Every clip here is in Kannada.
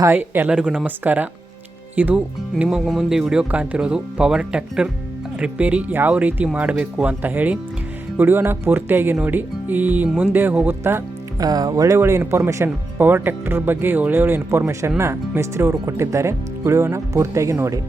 ಹಾಯ್ ಎಲ್ಲರಿಗೂ ನಮಸ್ಕಾರ. ಇದು ನಿಮ್ಮ ಮುಂದೆ ವಿಡಿಯೋ ಕಾಣ್ತಿರೋದು ಪವರ್ ಟ್ರ್ಯಾಕ್ಟರ್ ರಿಪೇರಿ ಯಾವ ರೀತಿ ಮಾಡಬೇಕು ಅಂತ ಹೇಳಿ ವಿಡಿಯೋನ ಪೂರ್ತಿಯಾಗಿ ನೋಡಿ. ಈ ಮುಂದೆ ಹೋಗುತ್ತಾ ಒಳ್ಳೆ ಇನ್ಫಾರ್ಮೇಷನ್ ಪವರ್ ಟ್ರ್ಯಾಕ್ಟರ್ ಬಗ್ಗೆ ಒಳ್ಳೆ ಇನ್ಫಾರ್ಮೇಷನ್ನ ಮಿಸ್ತ್ರಿ ಅವರು ಕೊಟ್ಟಿದ್ದಾರೆ. ವಿಡಿಯೋನ ಪೂರ್ತಿಯಾಗಿ ನೋಡಿ.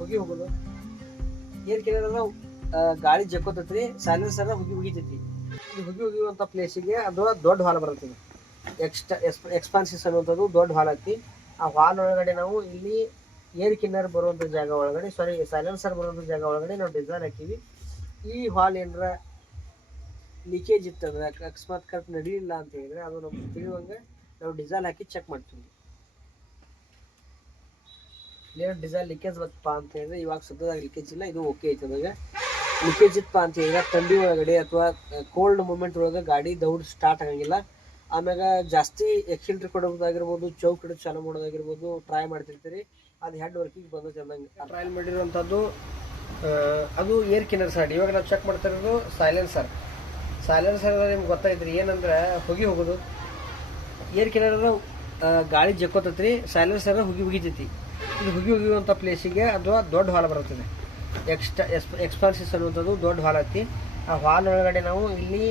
ಹೋಗಿ ಹೋಗೋದು ಏನ್ ಕೇಳಿದ್ರೆ ಗಾಳಿ ಜಕ್ಕೋತೈತ್ರಿ, ಸೈಲೆನ್ಸರ್ ಹುಗಿತೈತಿ. ಇದು ಹುಗಿಯುವಂತ ಪ್ಲೇಸಿಗೆ ಅದು ದೊಡ್ಡ ಹಾಲ್ ಬರ್ತದೆ. ಎಕ್ಸ್ಪಾನ್ಸಿಸ್ ಅನ್ನುವಂಥದ್ದು ದೊಡ್ಡ ಹಾಲ್ ಐತಿ. ಆ ಹಾಲ್ ಒಳಗಡೆ ನಾವು ಇಲ್ಲಿ ಏರ್ ಕಿನ್ನರ್ ಬರುವಂತ ಜಾಗ ಒಳಗಡೆ ಸೈಲೆನ್ಸರ್ ಬರುವಂತ ಜಾಗ ಒಳಗಡೆ ನಾವು ಡಿಸೈನ್ ಹಾಕಿವಿ. ಈ ಹಾಲ್ ಏನಾರ ಲೀಕೇಜ್ ಇತ್ತಂದ್ರೆ ಅಕಸ್ಮಾತ್ ಕರೆಕ್ಟ್ ನಡೀಲಿಲ್ಲ ಅಂತ ಹೇಳಿದ್ರೆ ಅದು ನಮ್ಗೆ ತಿಳಿಯುವಂಗೆ ನಾವು ಡಿಸೈನ್ ಹಾಕಿ ಚೆಕ್ ಮಾಡ್ತೀವಿ. ಡಿಸೈನ್ ಲೀಕೇಜ್ ಬತ್ತಪ್ಪ ಅಂತ ಹೇಳಿದ್ರೆ ಇವಾಗ ಸದ್ಯದಾಗ ಲೀಕೇಜ್ ಇಲ್ಲ, ಇದು ಓಕೆ ಐತೆ. ಅದಾಗ ಲೀಕೇಜ್ ಇತ್ತಪ್ಪ ಅಂತ ಹೇಳಿದ್ರೆ ಥಂಡಿ ಒಳಗಡೆ ಅಥವಾ ಕೋಲ್ಡ್ ಮೂಮೆಂಟ್ ಒಳಗೆ ಗಾಡಿ ದೌಡ್ ಸ್ಟಾರ್ಟ್ ಆಗಂಗಿಲ್ಲ. ಆಮ್ಯಾಗ ಜಾಸ್ತಿ ಎಕ್ಸಿಲ್ಟ್ರ್ ಕೊಡೋದಾಗಿರ್ಬೋದು, ಚೌಕ್ ಹಿಡಿದು ಚಾಲು ಮಾಡೋದಾಗಿರ್ಬೋದು ಟ್ರೈ ಮಾಡ್ತಿರ್ತೀರಿ. ಅದು ಹೆಡ್ ವರ್ಕಿಂಗ್ ಬಂದು ಚೆನ್ನಾಗಿ ಟ್ರಯಲ್ ಮಾಡಿರುವಂಥದ್ದು ಅದು ಏರ್ ಕಿನ್ನರ್ ಸೈಡ್. ಇವಾಗ ನಾವು ಚೆಕ್ ಮಾಡ್ತಾ ಇರೋದು ಸೈಲೆನ್ಸರ್ ನಿಮ್ಗೆ ಗೊತ್ತಾಯ್ತ್ರಿ ಏನಂದ್ರೆ ಹೋಗೋದು ಏರ್ ಕಿನ್ನರ್ ಗಾಳಿ ಜಕ್ಕೋತೈತ್ರಿ, ಸೈಲೆನ್ಸರ್ ಹುಗಿತೈತಿ. ಇದು ಹುಗಿಯುವಂಥ ಪ್ಲೇಸಿಗೆ ಅದು ದೊಡ್ಡ ಹಾಲ್ ಬರ್ತದೆ. ಎಕ್ಸ್ಪಾನ್ಸಿಸ್ ಅನ್ನುವಂಥದ್ದು ದೊಡ್ಡ ಹಾಲ್ ಐತಿ. ಆ ಹಾಲ್ ಒಳಗಡೆ ನಾವು ಇಲ್ಲಿ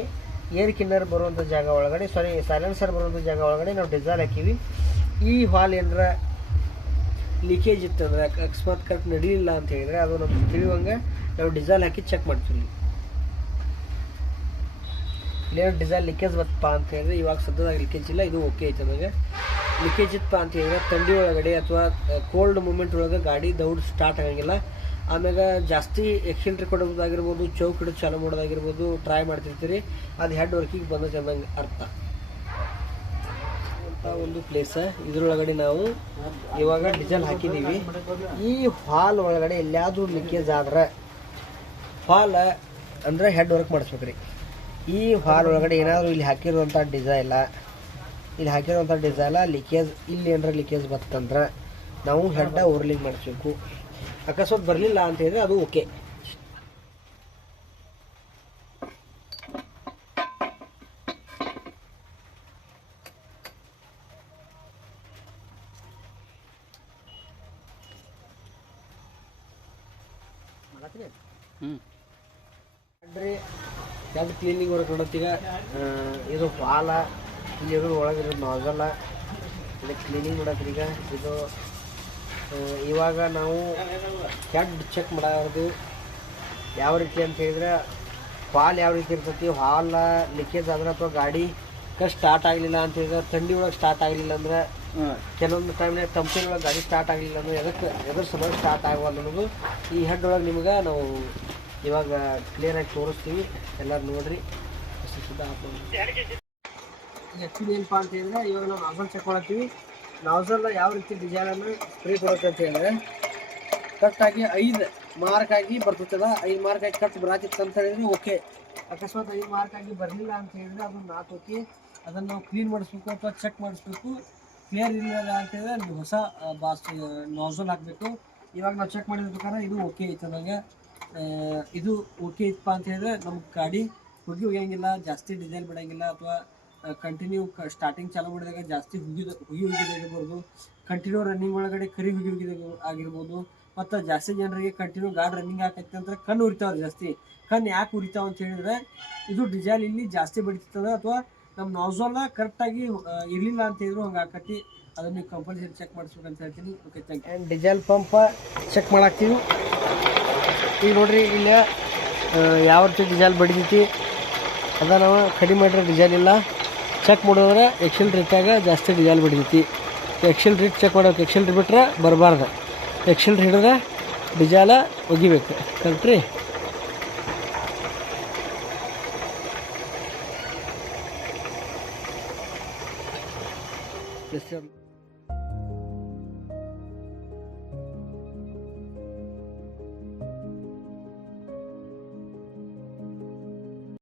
ಏರ್ ಕಿನ್ನರ್ ಬರುವಂಥ ಜಾಗ ಒಳಗಡೆ ಸೈಲೆನ್ಸರ್ ಬರುವಂಥ ಜಾಗ ಒಳಗಡೆ ನಾವು ಡಿಸೈನ್ ಹಾಕಿವಿ. ಈ ಹಾಲ್ ಏನಾರ ಲೀಕೇಜ್ ಇತ್ತಂದ್ರೆ ಅಕಸ್ಮಾತ್ ಕರೆಕ್ಟ್ ನಡೀಲಿಲ್ಲ ಅಂತ ಹೇಳಿದ್ರೆ ಅದು ನಮ್ಗೆ ತಿಳಿಯುವಂಗೆ ನಾವು ಡಿಸೈನ್ ಹಾಕಿ ಚೆಕ್ ಮಾಡ್ತೀವಿ. ಇಲ್ಲೇನೋ ಡಿಸೈನ್ ಲೀಕೇಜ್ ಬತ್ತಪ್ಪ ಅಂತ ಹೇಳಿದ್ರೆ ಇವಾಗ ಸದ್ಯದಾಗ ಲೀಕೇಜ್ ಇಲ್ಲ, ಇದು ಓಕೆ ಐತೆ. ನಮಗೆ ಲೀಕೇಜ್ ಇತ್ತಪ್ಪ ಅಂತ ಹೇಳಿದ್ರೆ ಥಂಡಿ ಒಳಗಡೆ ಅಥವಾ ಕೋಲ್ಡ್ ಮೂಮೆಂಟ್ ಒಳಗೆ ಗಾಡಿ ದೌಡ್ ಸ್ಟಾರ್ಟ್ ಆಗಂಗಿಲ್ಲ. ಆಮ್ಯಾಗ ಜಾಸ್ತಿ ಎಕ್ಸಿಲ್ಟ್ರ್ ಕೊಡೋದಾಗಿರ್ಬೋದು, ಚೌಕ್ ಹಿಡಿದು ಚಾಲು ಮಾಡೋದಾಗಿರ್ಬೋದು ಟ್ರೈ ಮಾಡ್ತಿರ್ತೀರಿ. ಅದು ಹೆಡ್ ವರ್ಕಿಂಗ್ ಬಂದ ಚೆನ್ನಾಗಿ ಅರ್ಥ ಅಂತ ಒಂದು ಪ್ಲೇಸ್. ಇದ್ರೊಳಗಡೆ ನಾವು ಇವಾಗ ಡಿಸೈನ್ ಹಾಕಿದ್ದೀವಿ. ಈ ಹಾಲ್ ಒಳಗಡೆ ಎಲ್ಲಾದರೂ ಲೀಕೇಜ್ ಆದ್ರೆ ಹಾಲ್ ಅಂದರೆ ಹೆಡ್ ವರ್ಕ್ ಮಾಡಿಸ್ಬೇಕ್ರಿ. ಈ ಹಾಲ್ ಒಳಗಡೆ ಏನಾದರೂ ಇಲ್ಲಿ ಹಾಕಿರುವಂಥ ಡಿಸೈನ್ ಲೀಕೇಜ್ ಇಲ್ಲಿ ಏನಾರ ಲೀಕೇಜ್ ಬರ್ತಂದ್ರೆ ನಾವು ಹೆಡ್ಡ ಓರ್ಲಿಂಗ್ ಮಾಡಿಸ್ಬೇಕು. ಅಕಸ್ಮಾತ್ ಬರಲಿಲ್ಲ ಅಂತ ಹೇಳಿದ್ರೆ ಅದು ಓಕೆ. ಆತ್ರಿ ಹ್ಞೂ ನೋಡ್ರಿ ಯಾವ್ದು ಕ್ಲೀನಿಂಗ್ ವರ್ಕ್ ನೋಡತ್ತೀಗ ಇದು ಹಾಲ ಇಲ್ಲಿ ಒಳಗಿರೋ ನಾಜಲ್ಲ ಇದು ಕ್ಲೀನಿಂಗ್ ಮಾಡತ್ರಿ ಈಗ ಇದು ಇವಾಗ ನಾವು ಹೆಡ್ ಚೆಕ್ ಮಾಡೋದು ಯಾವ ರೀತಿ ಅಂತ ಹೇಳಿದ್ರೆ ಹಾಲ್ ಯಾವ ರೀತಿ ಇರ್ತೈತಿ ಹಾಲ್ ಲೀಕೇಜ್ ಆದ್ರೆ ಅಥವಾ ಗಾಡಿ ಸ್ಟಾರ್ಟ್ ಆಗಲಿಲ್ಲ ಅಂತ ಹೇಳಿದ್ರೆ ಥಂಡಿ ಒಳಗೆ ಸ್ಟಾರ್ಟ್ ಆಗಲಿಲ್ಲ ಅಂದ್ರೆ ಕೆಲವೊಂದು ಟೈಮ್ನಾಗ ತಂಪಿನ ಒಳಗೆ ಗಾಡಿ ಸ್ಟಾರ್ಟ್ ಆಗಲಿಲ್ಲ ಅಂದ್ರೆ ಎದ್ರ ಸಲುವಾಗಿ ಸ್ಟಾರ್ಟ್ ಆಗವಲ್ಲ ಅನ್ನೋದು ಈ ಹೆಡ್ ಒಳಗೆ ನಿಮ್ಗೆ ನಾವು ಇವಾಗ ಕ್ಲಿಯರಾಗಿ ತೋರಿಸ್ತೀವಿ ಎಲ್ಲರೂ ನೋಡ್ರಿ ಆ್ಯಕ್ಚುಲಿ ಏನಪ್ಪ ಅಂತ ಹೇಳಿದ್ರೆ ಇವಾಗ ನಾವು ನಾಜಲ್ ಚೆಕ್ ಮಾಡತ್ತೀವಿ ನಾಜಲ್ ಯಾವ ರೀತಿ ಡಿಸೈನನ್ನು ಸ್ಪ್ರೇ ಕೊಡುತ್ತೆ ಅಂತ ಹೇಳಿದ್ರೆ ಕರೆಕ್ಟಾಗಿ 5 ಮಾರ್ಕ್ ಆಗಿ ಬರ್ತದ 5 ಮಾರ್ಕ್ ಆಗಿ ಕಟ್ ಬರಾತಿತ್ತು ಅಂತ ಹೇಳಿದ್ರೆ ಓಕೆ. ಅಕಸ್ಮಾತ್ 5 ಮಾರ್ಕ್ ಆಗಿ ಬರಲಿಲ್ಲ ಅಂತ ಹೇಳಿದ್ರೆ ಅದನ್ನು ನಾಕೋಕಿ ಅದನ್ನು ನಾವು ಕ್ಲೀನ್ ಮಾಡಿಸ್ಬೇಕು ಅಥವಾ ಚೆಕ್ ಮಾಡಿಸ್ಬೇಕು. ಕ್ಲಿಯರ್ ಇಲ್ಲ ಅಂತ ಹೇಳಿದ್ರೆ ನೀವು ಹೊಸ ನಾಜಲ್ ಹಾಕಬೇಕು. ಇವಾಗ ನಾವು ಚೆಕ್ ಮಾಡಿದ ಪ್ರಕಾರ ಇದು ಓಕೆ ಐತೆ ನನಗೆ. ಇದು ಓಕೆ ಇತ್ತಪ್ಪ ಅಂತ ಹೇಳಿದ್ರೆ ನಮ್ಮ ಗಾಡಿ ಹುಗಿ ಹೋಗಂಗಿಲ್ಲ, ಜಾಸ್ತಿ ಡೀಸೆಲ್ ಬಿಡೋಂಗಿಲ್ಲ, ಅಥವಾ ಕಂಟಿನ್ಯೂ ಸ್ಟಾರ್ಟಿಂಗ್ ಚಾಲೂ ಮಾಡಿದಾಗ ಜಾಸ್ತಿ ಹುಗಿ ಹೋಗಿದಾಗಿರ್ಬೋದು, ಕಂಟಿನ್ಯೂ ರನ್ನಿಂಗ್ ಒಳಗಡೆ ಕರಿ ಹುಗಿ ಆಗಿರ್ಬೋದು. ಮತ್ತು ಜಾಸ್ತಿ ಜನರಿಗೆ ಕಂಟಿನ್ಯೂ ಗಾಡಿ ರನ್ನಿಂಗ್ ಆಕೈತೆ ಅಂತ ಕಣ್ಣು ಉರಿತಾವ್ರಿ. ಜಾಸ್ತಿ ಕಣ್ಣು ಯಾಕೆ ಉರಿತಾವ ಅಂತ ಹೇಳಿದ್ರೆ ಇದು ಡಿಸೈಲ್ ಇಲ್ಲಿ ಜಾಸ್ತಿ ಬಡಿತದೆ ಅಥವಾ ನಮ್ಮ ನಾಜಲ್ ಕರೆಕ್ಟಾಗಿ ಇರಲಿಲ್ಲ ಅಂತ ಹೇಳಿದ್ರು ಹಂಗೆ ಆಕತಿ. ಅದನ್ನು ನೀವು ಕಂಪಲ್ಸರಿ ಚೆಕ್ ಮಾಡಿಸ್ಬೇಕಂತ ಹೇಳ್ತೀನಿ. Okay, thank you. And diesel pump check ಮಾಡಾಕ್ತೀವಿ. ಈಗ ನೋಡ್ರಿ ಇಲ್ಲಿ ಯಾವ ರೀತಿ ಡಿಸೈಲ್ ಬಡಿದೈತಿ ಅದ ನಾವು ಕಡಿಮೆ ಮಾಡಿದ್ರೆ ಡಿಸೈಲ್ ಇಲ್ಲ. ಚೆಕ್ ಮಾಡೋದ್ರೆ ಎಕ್ಸೆಲ್ ರೇಟಾಗ ಜಾಸ್ತಿ ಡಿಸೈಲ್ ಬಡಿದೈತಿ. ಎಕ್ಸೆಲ್ ರೇಟ್ ಚೆಕ್ ಮಾಡೋಕೆ ಎಕ್ಸೆಲ್ ಬಿಟ್ರೆ ಬರಬಾರ್ದು. ಎಕ್ಸೆಲ್ ಹಿಡಿದ್ರೆ ಡಿಸೈಲ ಒಗಿಬೇಕು. ಕರೆಕ್ಟ್ರಿ.